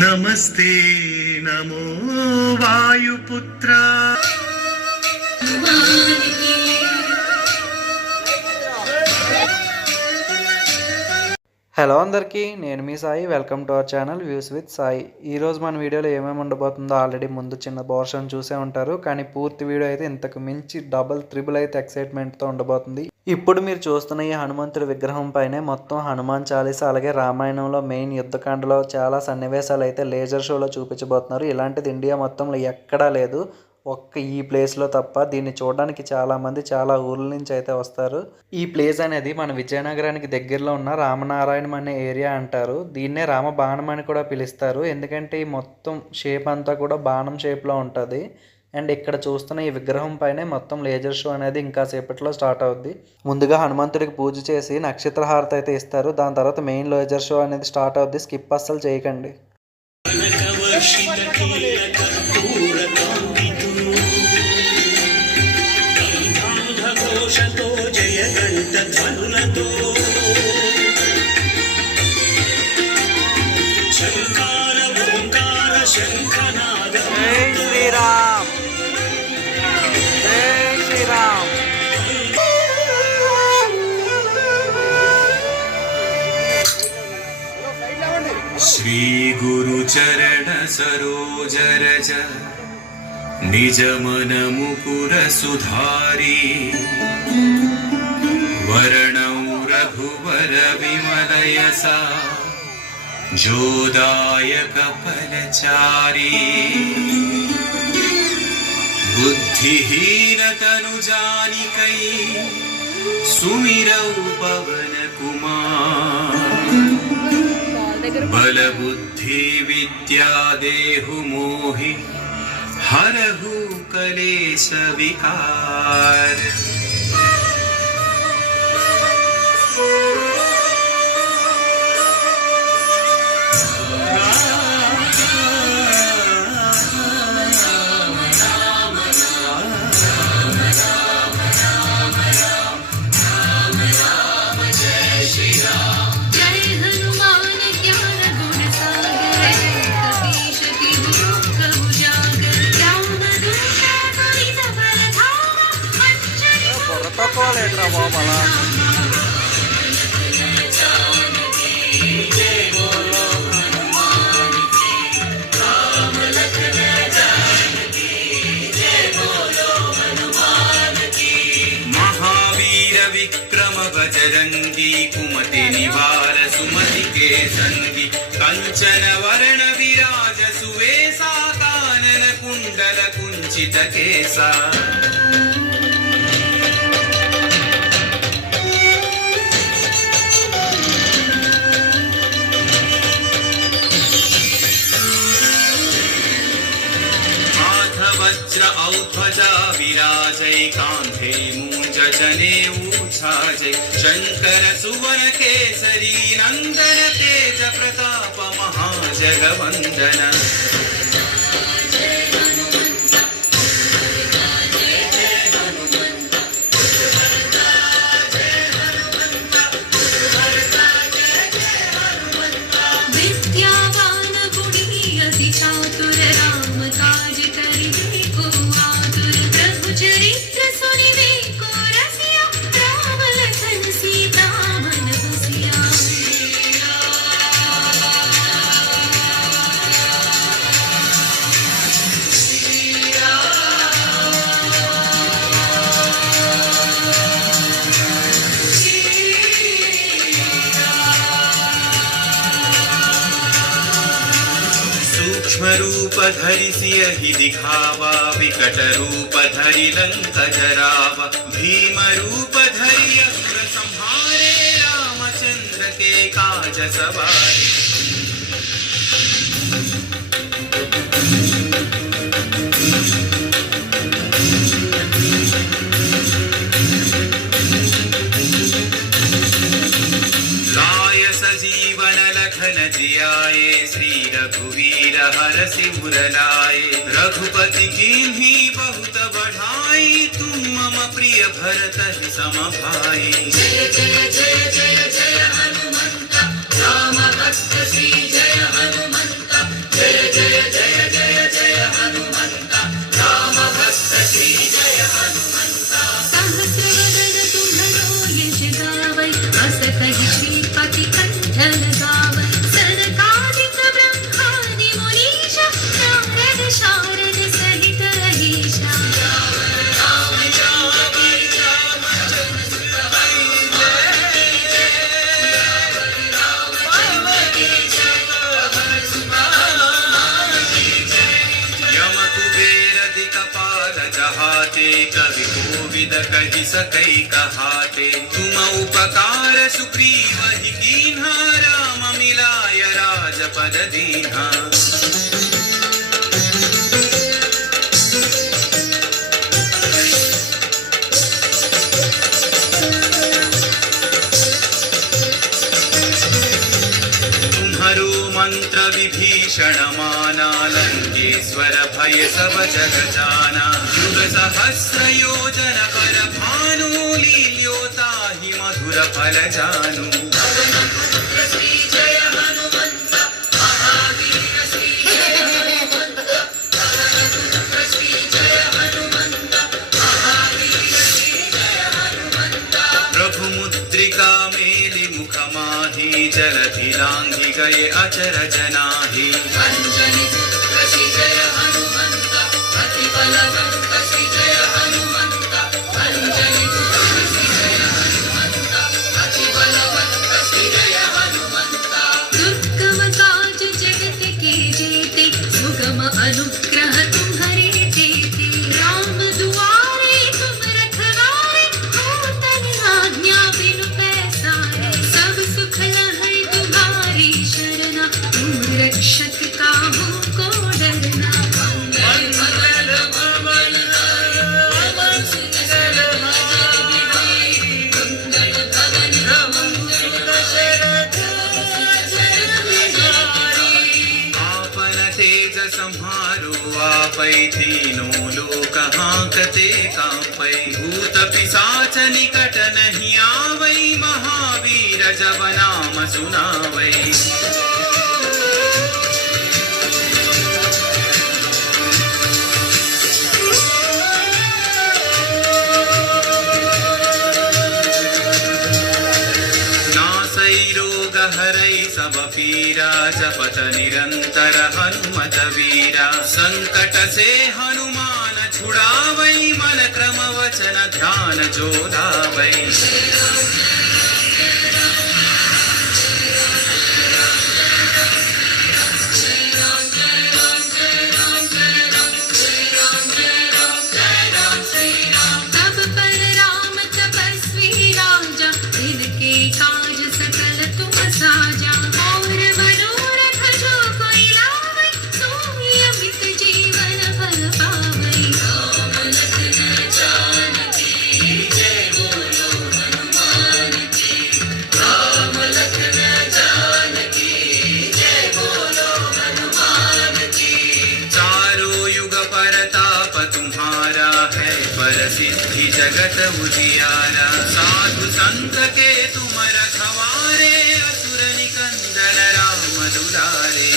నమస్తే నమో వాయుపుత్ర. హలో అందరికీ నేను మీ Sai. Welcome to our channel views with Sai. ఈరోజు మన వీడియోలో ఏమేమి ఉండబోతుందో ఆల్రెడీ ముందు చిన్న పోర్షన్ చూసే ఉంటారు కానీ పూర్తి వీడియో అయితే ఇంతకు మించి డబల్ త్రిబుల్ అయితే ఎక్సైట్మెంట్తో ఉండబోతుంది. ఇప్పుడు మీరు చూస్తున్న ఈ హనుమంతుడి విగ్రహం పైనే మొత్తం హనుమాన్ చాలీసా అలాగే రామాయణంలో మెయిన్ యుద్ధకాండలో చాలా సన్నివేశాలు అయితే లేజర్ షోలో చూపించబోతున్నారు. ఇలాంటిది ఇండియా మొత్తంలో ఎక్కడా లేదు. ఒక్క ఈ ప్లేస్లో తప్ప దీన్ని చూడడానికి చాలామంది చాలా ఊర్ల నుంచి అయితే వస్తారు. ఈ ప్లేస్ అనేది మన విజయనగరానికి దగ్గరలో ఉన్న రామనారాయణం అనే ఏరియా అంటారు. దీన్నే రామ బాణం అని కూడా పిలుస్తారు. ఎందుకంటే ఈ మొత్తం షేప్ అంతా కూడా బాణం షేప్లో ఉంటుంది. అండ్ ఇక్కడ చూస్తున్న ఈ విగ్రహం పైనే మొత్తం లేజర్ షో అనేది ఇంకా సేపట్లో స్టార్ట్ అవుద్ది. ముందుగా హనుమంతుడికి పూజ చేసి నక్షత్ర హారతి అయితే ఇస్తారు. దాని తర్వాత మెయిన్ లేజర్ షో అనేది స్టార్ట్ అవుద్ది. స్కిప్ అస్సలు చేయకండి. रणसरोजर च निजमनमुकुरसुधारी। वरणौ रघुवर विमलयसा ज्योदाय कपलचारी बुद्धिहीनतनुजानिकै सुमिरौ पवनकुमा बलबुद्धि विद्या देहु मोहि हरहु कलेश विकार లేదురా బాబు అలా महावीर विक्रम बजरंगी कुमति निवार सुमति के संगी कंचन वरण विराज सुवेशा कानन कुंडल कुंचित केसा कांधे मूंज जनेऊ छाजे शंकर सुवन केसरी नंदन तेज प्रताप महाजगवंदन। सियहि दिखावा विकट रूप धरि लंक जरावा भीम रूप धरि असुर संहारे रामचंद्र के काज सवारे सजीवन लखन जियाए श्री रघुवीर हर सिर लाए रघुपति की बहुत बढ़ाई, तुम मम प्रिय भरत सम भाई जय जय जय जय जय हनुमंत, राम भक्त कही सकै कहाते। तुम उपकार सुग्रीव ही कीन्हा राम मिलाय राजपद दीन्हा। मंत्र मन्त्रविभीषणमानालङ्गेश्वर भय सब जगजाना युगसहस्रयोजन पर भानु लील्योता हि मधुरफलजानु जय अचर जनाहि। जय जय संहारो आपै तीनों लोक हांकते कांपै भूत पिशाच निकट नहीं आवई महावीर जब नाम सुनावै। पीरा जपत निरंतर हनुमत वीरा। संकट से हनुमान छुड़ावै मन क्रम वचन ध्यान जोधावै जगत उजियारा साधु संत के तुम रखवारे असुर निकंदन राम दुलारे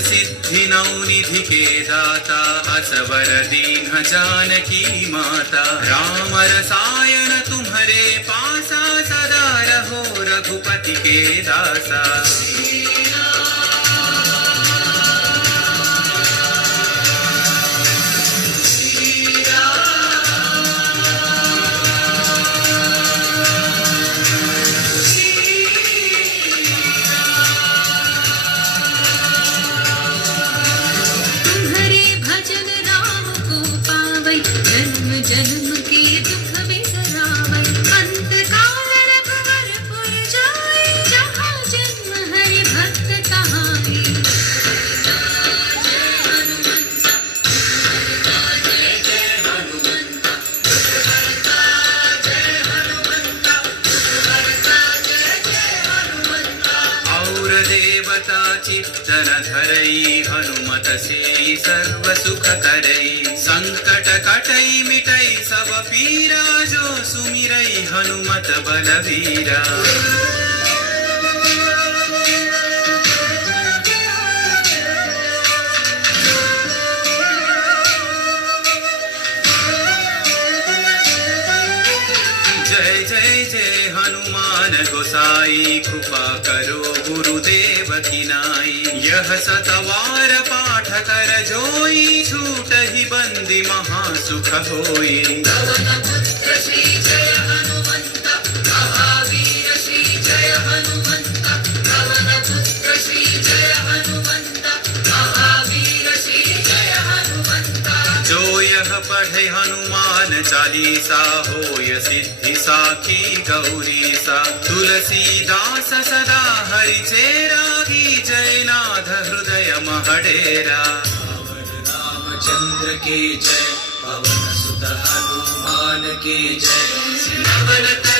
सिद्धि नौ निधि के दाता असवर दीन जानकी माता। राम रसायन तुम्हारे पासा सदा रहो रघुपति के दासा। चित्तन धरई हनुमत से सर्व सुख करई संकट कटई मिटई, सब पीरा जो सुमिरई, हनुमत बलवीरा। जय जय जय हनुमान गोसाई। की यह सतवार पाठ कर जोई छूट ही बंदी महासुख होई। चालीसा होय सिद्धि साखी गौरी सा। तुलसीदास सदा हरिचेरा की जयनाथ हृदय महडेरा। रामचंद्र के जय, पवन सुत हनुमान के जय। पवन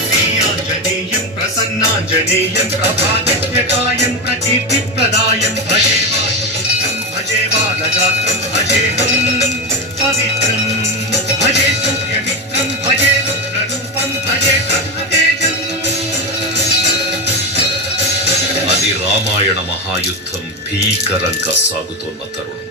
శ్రీయాంజనేయం ప్రసన్నాంజనేయం ప్రభాదిత్యకాయం ప్రకీర్తి ప్రదాయం వాయుపుత్రం భజే బాలగాత్రం భజేహం పవిత్రం. భజే సూర్యమిత్రం భజే రుద్రరూపం భజే బ్రహ్మతేజం అది రామాయణ మహాయుద్ధం భీకరంగా సాగుతోన్న తరుణం.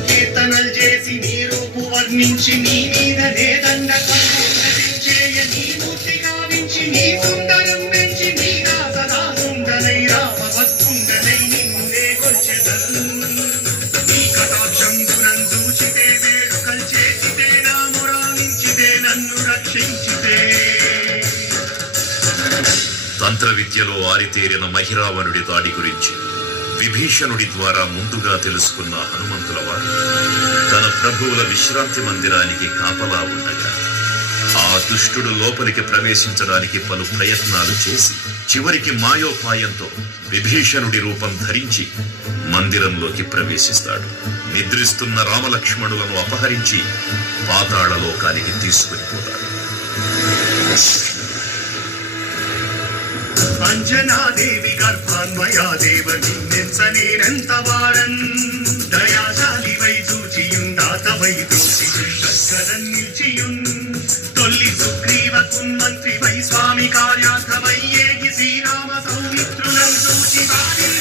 వర్ణించి నీ మీద లేదండ నీ మూర్తి గావించి నీ సుందరం పెంచి సదా సుందరై నిన్నే నీ చూచితే వేడుకలు చేసితే నా మురాలించితే నన్ను రక్షించితే. తంత్ర విద్యలో ఆరితేరిన మహిరావణుడి దాడి గురించి విభీషణుడి ద్వారా ముందుగా తెలుసుకున్న హనుమంతుల వారు తన ప్రభువుల విశ్రాంతి మందిరానికి కాపలా ఉండగా ఆ దుష్టుడు లోపలికి ప్రవేశించడానికి పలు ప్రయత్నాలు చేసి చివరికి మాయోపాయంతో విభీషణుడి రూపం ధరించి మందిరంలోకి ప్రవేశిస్తాడు. నిద్రిస్తున్న రామలక్ష్మణులను అపహరించి పాతాళలోకానికి తీసుకుని పోతాడు. అంజనాదేవి గర్భాన్మయా దేవ నిన్నెంత వాడన్? దయాశాలి వై చూచియుందాత వై దోషికరం నిలిచియున్. తొల్లి సుగ్రీవ కున్మంత్రి వై స్వామి కార్యార్థమై ఏగి శ్రీరామ సౌమిత్రులను చూచి వారి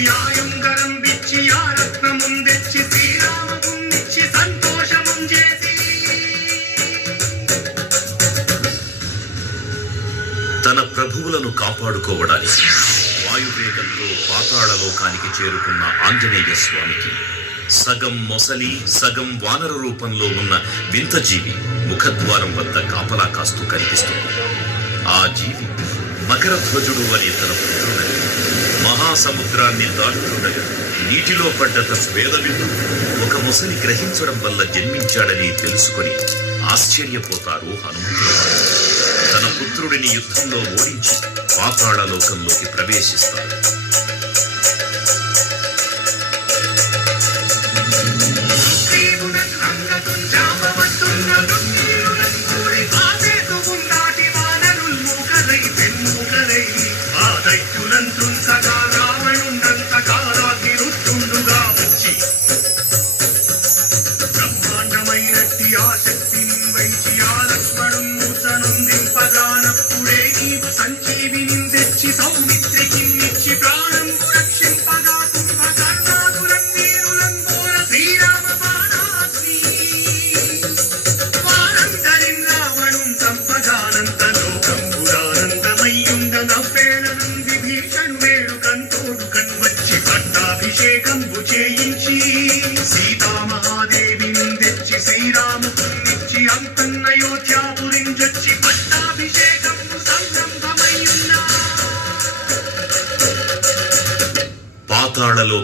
విచ్చి ఆ రత్నముం తెచ్చి సంతోషముం చేసి. తన ప్రభువులను కాపాడుకోవడానికి వాయువేగంతో పాతాళలోకానికి చేరుకున్న ఆంజనేయ స్వామికి సగం మొసలి సగం వానర రూపంలో ఉన్న వింత జీవి ముఖద్వారం వద్ద కాపలా కాస్తూ కనిపిస్తుంది. ఆ జీవి మకర ధ్వజుడు అనే తన పుత్రుడని మహాసముద్రాన్ని దాటుతుండగా నీటిలో పడ్డ స్వేదవిందు ఒక ముసలి గ్రహించడం వల్ల జన్మించాడని తెలుసుకొని ఆశ్చర్యపోతారు హనుమంతుల తన పుత్రుడిని యుద్ధంలో ఓడించి పాపాళలోకంలోకి ప్రవేశిస్తాడు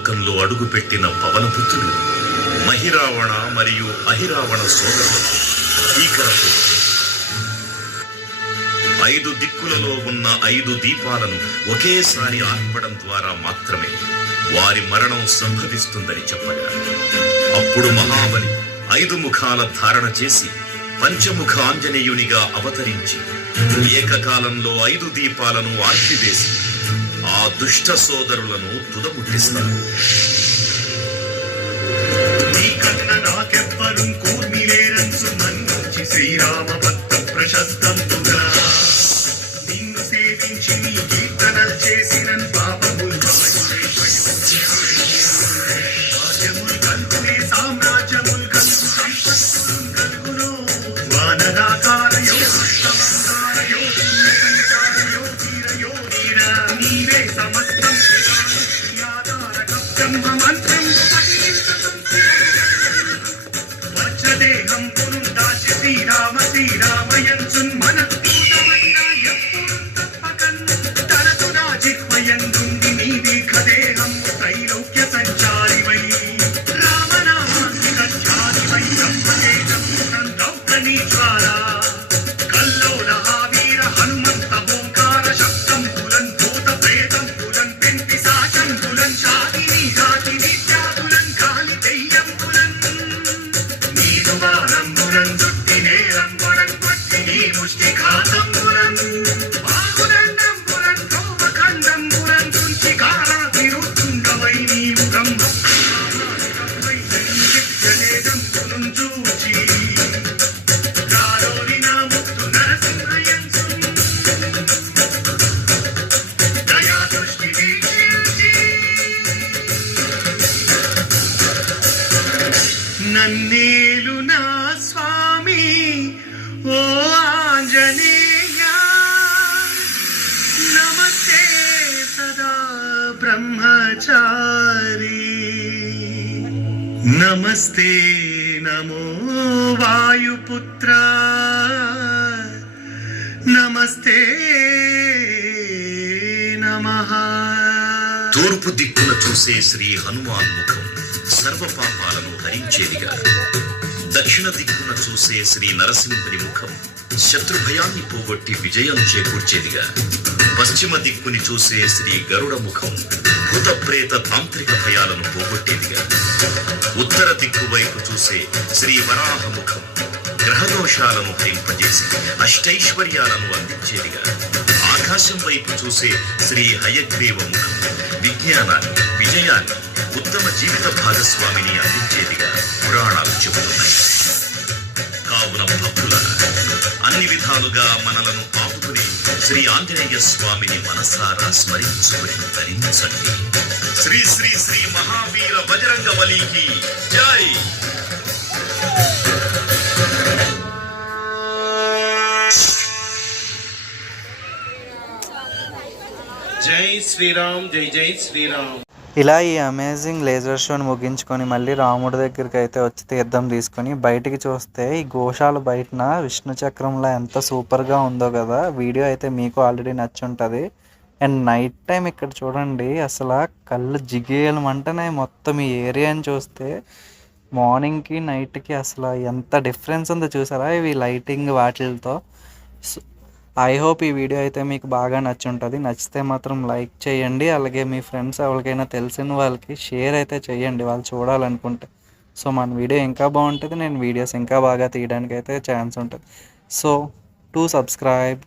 పాతాళలోకంలో అడుగుపెట్టిన పవనపుత్రులు మహిరావణ మరియు అహిరావణ సోదరులు భీకరపు ఐదు దిక్కులలో ఉన్న ఐదు దీపాలను ఒకేసారి ఆర్పడం ద్వారా మాత్రమే వారి మరణం సంభవిస్తుందని చెప్పగా అప్పుడు మహాబలి ఐదు ముఖాల ధారణ చేసి పంచముఖ ఆంజనేయునిగా అవతరించి ఏకకాలంలో ఐదు దీపాలను ఆర్చివేసి ఆ దుష్ట సోదరులను తుదముట్టిస్తాను. నీకన్న శ్రీరామ భక్త ప్రశస్తంతుగా నమస్తే సదా బ్రహ్మచారి. నమస్తే నమో వాయుపుత్ర. నమస్తే నమ. తూర్పు దిక్కున చూసే శ్రీ హనుమాన్ ముఖం సర్వ పాపాలను హరించేదిగా దక్షిణ దిక్కున చూసే శ్రీ నరసింహుని ముఖం శత్రుభయాన్ని పోగొట్టి విజయం చేకూర్చేదిగా పశ్చిమ దిక్కుని చూసే శ్రీ గరుడ ముఖం భూత ప్రేత తాంత్రిక భయాలను పోగొట్టేదిగా ఉత్తర దిక్కు వైపు చూసే శ్రీ వరాహ ముఖం గ్రహదోషాలను హరింపజేసి అష్టైశ్వర్యాలను అందించేదిగా ఆకాశం వైపు చూసే శ్రీ హయగ్రీవ ముఖం విజ్ఞానాన్ని విజయాన్ని ఉత్తమ జీవిత భాగస్వామిని అందించేదిగా పురాణాలు చెబుతున్నాయి. కావున భక్తుల అన్ని విధాలుగా మనలను ఆపు శ్రీ ఆంజనేయ స్వామిని మనసారా స్మరించుకుని ధరించండి. శ్రీ శ్రీ శ్రీ మహావీర బజరంగ బలికి జై! జై శ్రీరామ్ జై జై శ్రీరామ్. ఇలా ఈ అమేజింగ్ లేజర్ షోని ముగించుకొని మళ్ళీ రాముడి దగ్గరికి అయితే వచ్చి తీర్థం తీసుకొని బయటికి చూస్తే ఈ గోశాల బయటన విష్ణు చక్రంలో ఎంత సూపర్గా ఉందో కదా. వీడియో అయితే మీకు ఆల్రెడీ నచ్చి ఉంటుంది అండ్ నైట్ టైం ఇక్కడ చూడండి అసలు కళ్ళు జిగేయమంటేనే మొత్తం ఈ ఏరియాని చూస్తే మార్నింగ్కి నైట్కి అసలు ఎంత డిఫరెన్స్ ఉందో చూసారా? ఇవి లైటింగ్ వాటిలతో. ఐ హోప్ ఈ వీడియో అయితే మీకు బాగా నచ్చి ఉంటుంది నచ్చితే మాత్రం లైక్ చేయండి. అలాగే మీ ఫ్రెండ్స్ ఎవరికైనా తెలిసిన వాళ్ళకి షేర్ అయితే చేయండి. వాళ్ళు చూడాలనుకుంటే. సో మన వీడియో ఇంకా బాగుంటుంది. నేను వీడియోస్ ఇంకా బాగా తీయడానికి అయితే ఛాన్స్ ఉంటుంది. So to subscribe